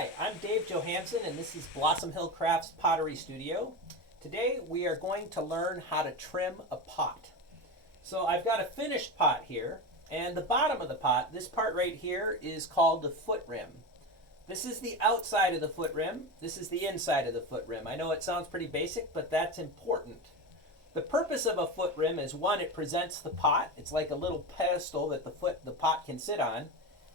Hi, I'm Dave Johansson, and this is Blossom Hill Crafts Pottery Studio. Today we are going to learn how to trim a pot. So I've got a finished pot here, and the bottom of the pot, this part right here, is called the foot rim. This is the outside of the foot rim. This is the inside of the foot rim. I know it sounds pretty basic, but that's important. The purpose of a foot rim is, one, it presents the pot. It's like a little pedestal that the pot can sit on.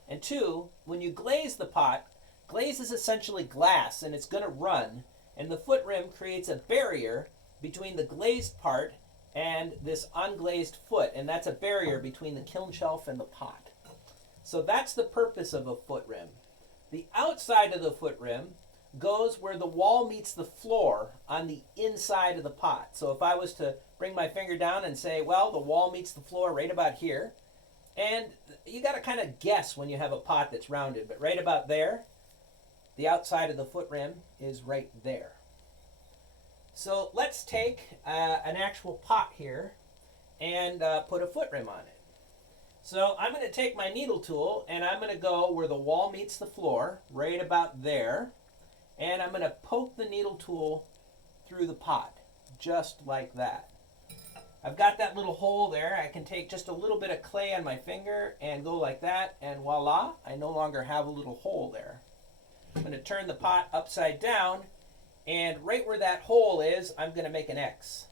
And two, when you glaze the pot, glaze is essentially glass and it's going to run, and the foot rim creates a barrier between the glazed part and this unglazed foot, and that's a barrier between the kiln shelf and the pot. So that's the purpose of a foot rim. The outside of the foot rim goes where the wall meets the floor on the inside of the pot. So if I was to bring my finger down and say, well, the wall meets the floor right about here, and you got to kind of guess when you have a pot that's rounded, but right about there, the outside of the foot rim is right there. So let's take an actual pot here and put a foot rim on it. So I'm going to take my needle tool and I'm going to go where the wall meets the floor, right about there, and I'm going to poke the needle tool through the pot, just like that. I've got that little hole there. I can take just a little bit of clay on my finger and go like that, and voila, I no longer have a little hole there. I'm going to turn the pot upside down, and right where that hole is, I'm going to make an X.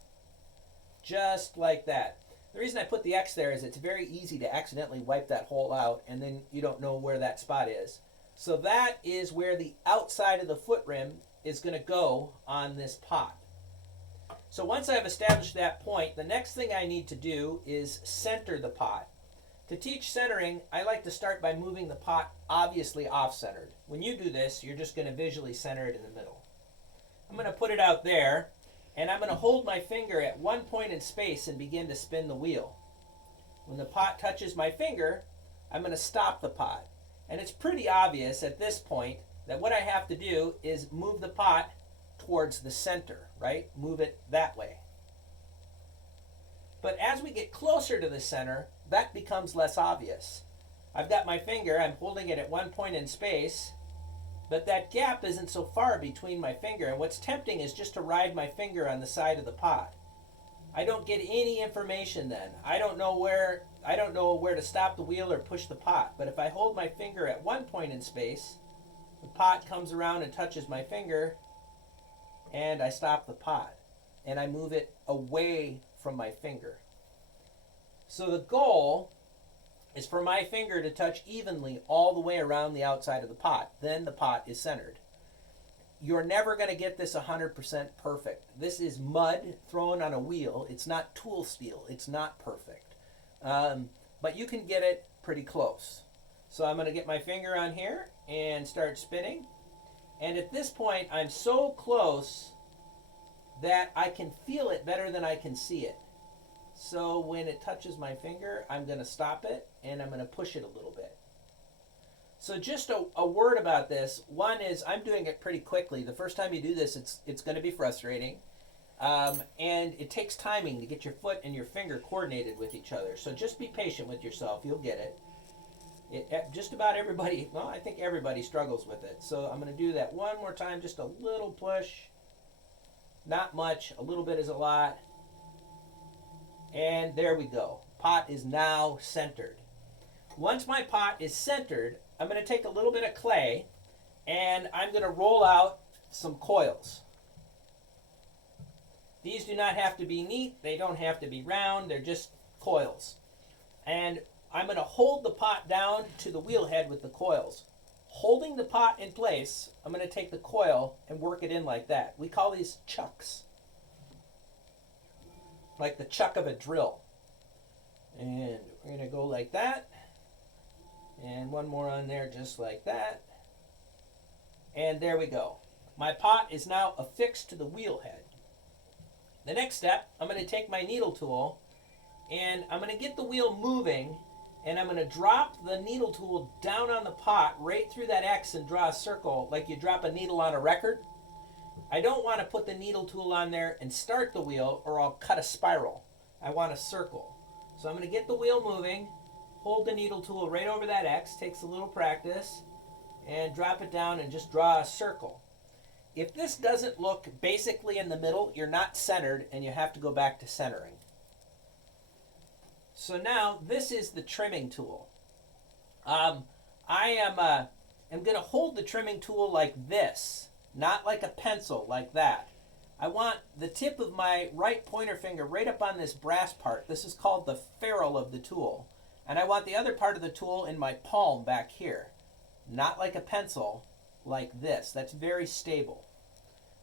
Just like that. The reason I put the X there is it's very easy to accidentally wipe that hole out, and then you don't know where that spot is. So that is where the outside of the foot rim is going to go on this pot. So once I've established that point, the next thing I need to do is center the pot. To teach centering, I like to start by moving the pot obviously off-centered. When you do this, you're just going to visually center it in the middle. I'm going to put it out there, and I'm going to hold my finger at one point in space and begin to spin the wheel. When the pot touches my finger, I'm going to stop the pot. And it's pretty obvious at this point that what I have to do is move the pot towards the center, right? Move it that way. But as we get closer to the center, that becomes less obvious. I've got my finger, I'm holding it at one point in space, but that gap isn't so far between my finger, and what's tempting is just to ride my finger on the side of the pot. I don't get any information then. I don't know where to stop the wheel or push the pot, but if I hold my finger at one point in space, the pot comes around and touches my finger, and I stop the pot, and I move it away from my finger. So the goal is for my finger to touch evenly all the way around the outside of the pot. Then the pot is centered. You're never going to get this 100% perfect. This is mud thrown on a wheel. It's not tool steel. It's not perfect. But you can get it pretty close. So I'm going to get my finger on here and start spinning. And at this point, I'm so close that I can feel it better than I can see it. So when it touches my finger, I'm going to stop it and I'm going to push it a little bit. So just a word about this. One is I'm doing it pretty quickly. The first time you do this, it's going to be frustrating. And it takes timing to get your foot and your finger coordinated with each other. So just be patient with yourself. You'll get it. Just about everybody, well, I think everybody struggles with it. So I'm going to do that one more time, just a little push. Not much, a little bit is a lot. And there we go. Pot is now centered. Once my pot is centered, I'm going to take a little bit of clay and I'm going to roll out some coils. These do not have to be neat. They don't have to be round. They're just coils. And I'm going to hold the pot down to the wheel head with the coils. Holding the pot in place, I'm going to take the coil and work it in like that. We call these chucks. Like the chuck of a drill. And we're going to go like that. And one more on there just like that. And there we go. My pot is now affixed to the wheel head. The next step, I'm going to take my needle tool and I'm going to get the wheel moving, and I'm going to drop the needle tool down on the pot right through that X and draw a circle like you drop a needle on a record. I don't want to put the needle tool on there and start the wheel or I'll cut a spiral. I want a circle. So I'm going to get the wheel moving, hold the needle tool right over that X, takes a little practice, and drop it down and just draw a circle. If this doesn't look basically in the middle, you're not centered and you have to go back to centering. So now this is the trimming tool. I'm going to hold the trimming tool like this, not like a pencil like that. I want the tip of my right pointer finger right up on this brass part. This is called the ferrule of the tool. And I want the other part of the tool in my palm back here. Not like a pencil, like this. That's very stable.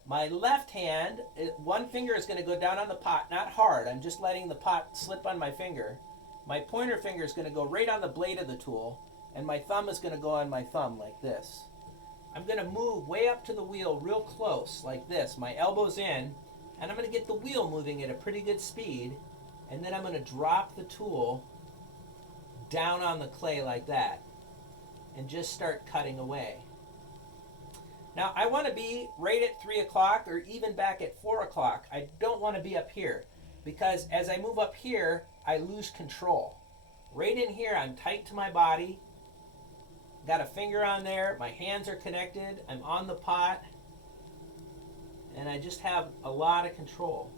My left hand, one finger is going to go down on the pot, not hard. I'm just letting the pot slip on my finger. My pointer finger is going to go right on the blade of the tool, and my thumb is going to go on my thumb like this. I'm going to move way up to the wheel real close like this. My elbow's in, and I'm going to get the wheel moving at a pretty good speed, and then I'm going to drop the tool down on the clay like that and just start cutting away. Now I want to be right at 3 o'clock or even back at 4 o'clock. I don't want to be up here because as I move up here, I lose control. Right in here, I'm tight to my body. Got a finger on there. My hands are connected. I'm on the pot. And I just have a lot of control.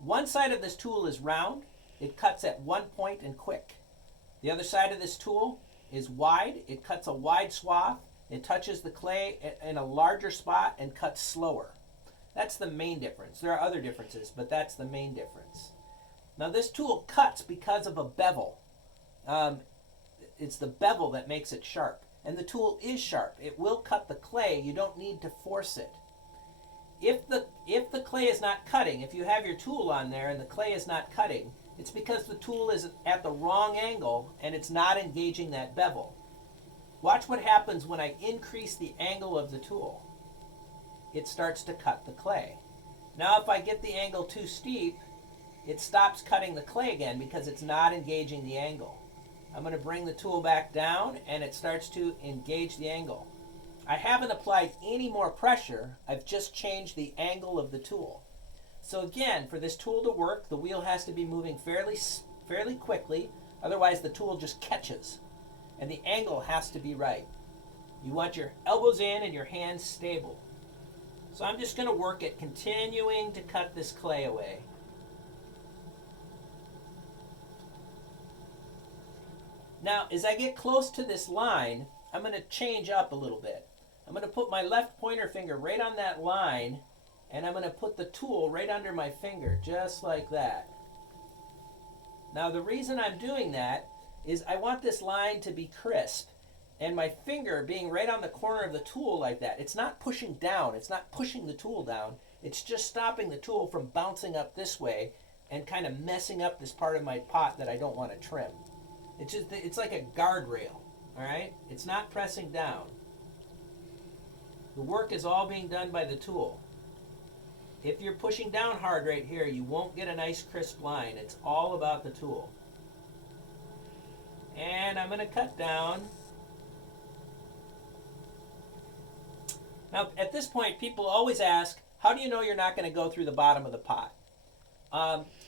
One side of this tool is round. It cuts at one point and quick. The other side of this tool is wide. It cuts a wide swath. It touches the clay in a larger spot and cuts slower. That's the main difference. There are other differences, but that's the main difference. Now this tool cuts because of a bevel. It's the bevel that makes it sharp. And the tool is sharp. It will cut the clay. You don't need to force it. If the clay is not cutting, if you have your tool on there and the clay is not cutting, it's because the tool is at the wrong angle and it's not engaging that bevel. Watch what happens when I increase the angle of the tool. It starts to cut the clay. Now if I get the angle too steep, it stops cutting the clay again because it's not engaging the angle. I'm going to bring the tool back down and it starts to engage the angle. I haven't applied any more pressure. I've just changed the angle of the tool. So again, for this tool to work, the wheel has to be moving fairly quickly. Otherwise, the tool just catches. And the angle has to be right. You want your elbows in and your hands stable. So I'm just going to work at continuing to cut this clay away. Now, as I get close to this line, I'm going to change up a little bit. I'm going to put my left pointer finger right on that line, and I'm going to put the tool right under my finger, just like that. Now, the reason I'm doing that is I want this line to be crisp, and my finger being right on the corner of the tool like that. It's not pushing down. It's not pushing the tool down. It's just stopping the tool from bouncing up this way and kind of messing up this part of my pot that I don't want to trim. It's like a guardrail, all right? It's not pressing down. The work is all being done by the tool. If you're pushing down hard right here, you won't get a nice crisp line. It's all about the tool. And I'm going to cut down. Now, at this point, people always ask, how do you know you're not going to go through the bottom of the pot?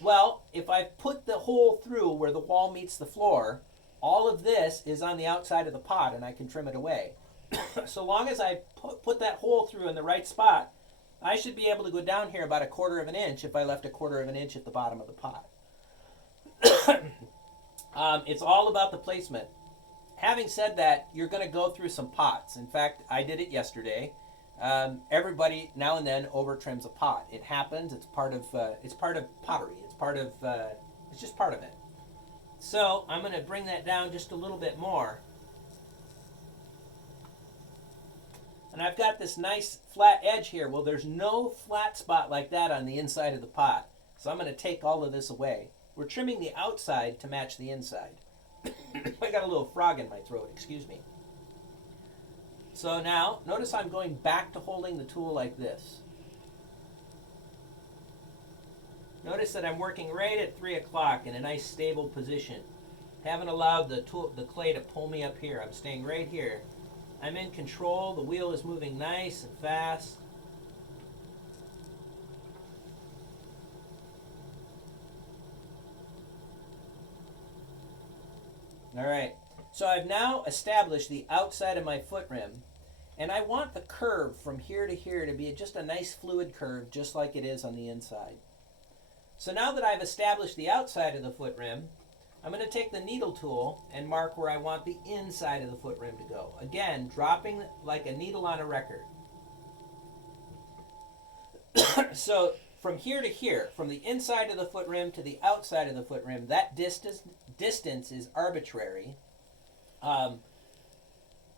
Well, if I put the hole through where the wall meets the floor, all of this is on the outside of the pot and I can trim it away. So long as I put that hole through in the right spot, I should be able to go down here about 1/4 of an inch if I left 1/4 of an inch at the bottom of the pot. It's all about the placement. Having said that, you're going to go through some pots. In fact, I did it yesterday. Everybody now and then over trims a pot. It happens. It's part of pottery. It's just part of it. So I'm going to bring that down just a little bit more. And I've got this nice flat edge here. Well, there's no flat spot like that on the inside of the pot. So I'm going to take all of this away. We're trimming the outside to match the inside. I got a little frog in my throat, excuse me. So now, notice I'm going back to holding the tool like this. Notice that I'm working right at 3 o'clock in a nice stable position. Haven't allowed the clay to pull me up here. I'm staying right here. I'm in control. The wheel is moving nice and fast. All right. So I've now established the outside of my foot rim, and I want the curve from here to here to be just a nice fluid curve, just like it is on the inside. So now that I've established the outside of the foot rim, I'm going to take the needle tool and mark where I want the inside of the foot rim to go. Again, dropping like a needle on a record. So from here to here, from the inside of the foot rim to the outside of the foot rim, that distance is arbitrary.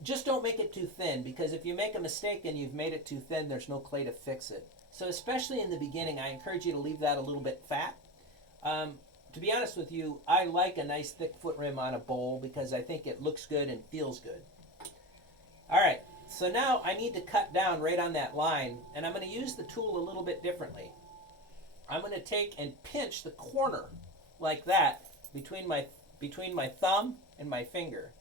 Just don't make it too thin, because if you make a mistake and you've made it too thin, there's no clay to fix it. So especially in the beginning, I encourage you to leave that a little bit fat. To be honest with you, I like a nice thick foot rim on a bowl because I think it looks good and feels good. All right, so now I need to cut down right on that line, and I'm going to use the tool a little bit differently. I'm going to take and pinch the corner like that between my thumb and my finger.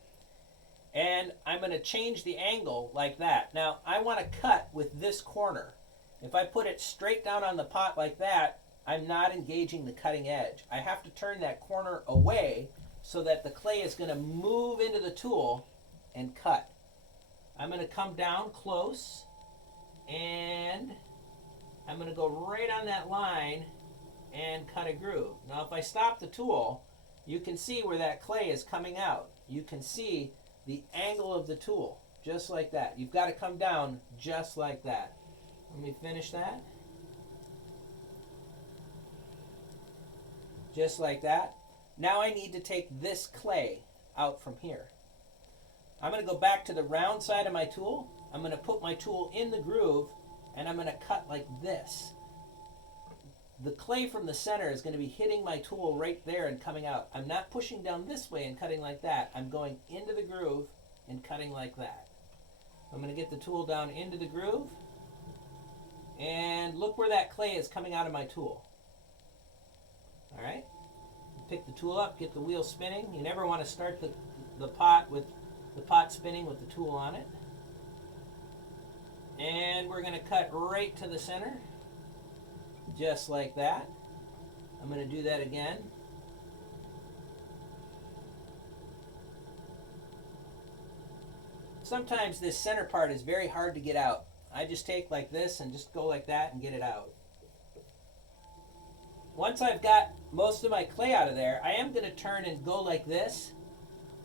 And I'm going to change the angle like that. Now, I want to cut with this corner. If I put it straight down on the pot like that, I'm not engaging the cutting edge. I have to turn that corner away so that the clay is going to move into the tool and cut. I'm going to come down close, and I'm going to go right on that line and cut a groove. Now, if I stop the tool, you can see where that clay is coming out. You can see the angle of the tool, just like that. You've got to come down just like that. Let me finish that. Just like that. Now I need to take this clay out from here. I'm going to go back to the round side of my tool. I'm going to put my tool in the groove, and I'm going to cut like this. The clay from the center is going to be hitting my tool right there and coming out. I'm not pushing down this way and cutting like that. I'm going into the groove and cutting like that. I'm going to get the tool down into the groove, and look where that clay is coming out of my tool. All right? Pick the tool up, get the wheel spinning. You never want to start the pot with the pot spinning with the tool on it. And we're going to cut right to the center, just like that. I'm going to do that again. Sometimes this center part is very hard to get out. I just take like this and just go like that and get it out. Once I've got most of my clay out of there, I am going to turn and go like this,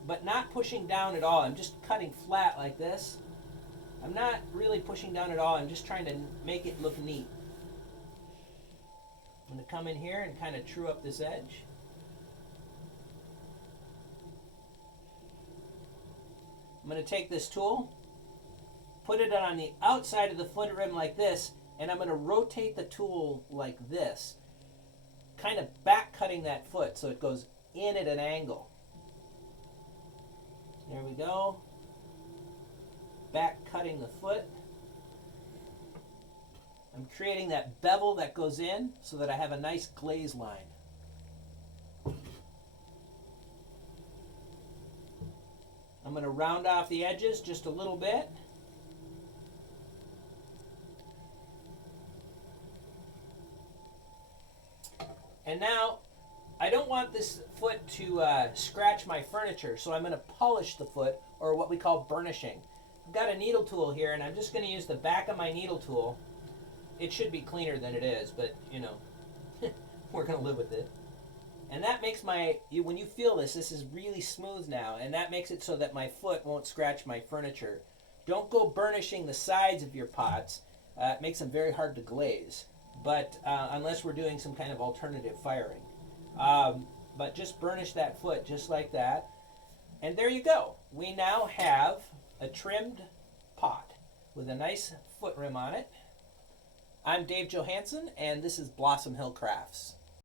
but not pushing down at all. I'm just cutting flat like this. I'm not really pushing down at all. I'm just trying to make it look neat. I'm going to come in here and kind of true up this edge. I'm going to take this tool, put it on the outside of the foot rim like this, and I'm going to rotate the tool like this, kind of back cutting that foot so it goes in at an angle. There we go. Back cutting the foot. I'm creating that bevel that goes in so that I have a nice glaze line. I'm going to round off the edges just a little bit. And now, I don't want this foot to scratch my furniture, so I'm going to polish the foot, or what we call burnishing. I've got a needle tool here, and I'm just going to use the back of my needle tool. It should be cleaner than it is, but, you know, we're going to live with it. And that makes when you feel this is really smooth now, and that makes it so that my foot won't scratch my furniture. Don't go burnishing the sides of your pots. It makes them very hard to glaze, but unless we're doing some kind of alternative firing. But just burnish that foot just like that. And there you go. We now have a trimmed pot with a nice foot rim on it. I'm Dave Johansen, and this is Blossom Hill Crafts.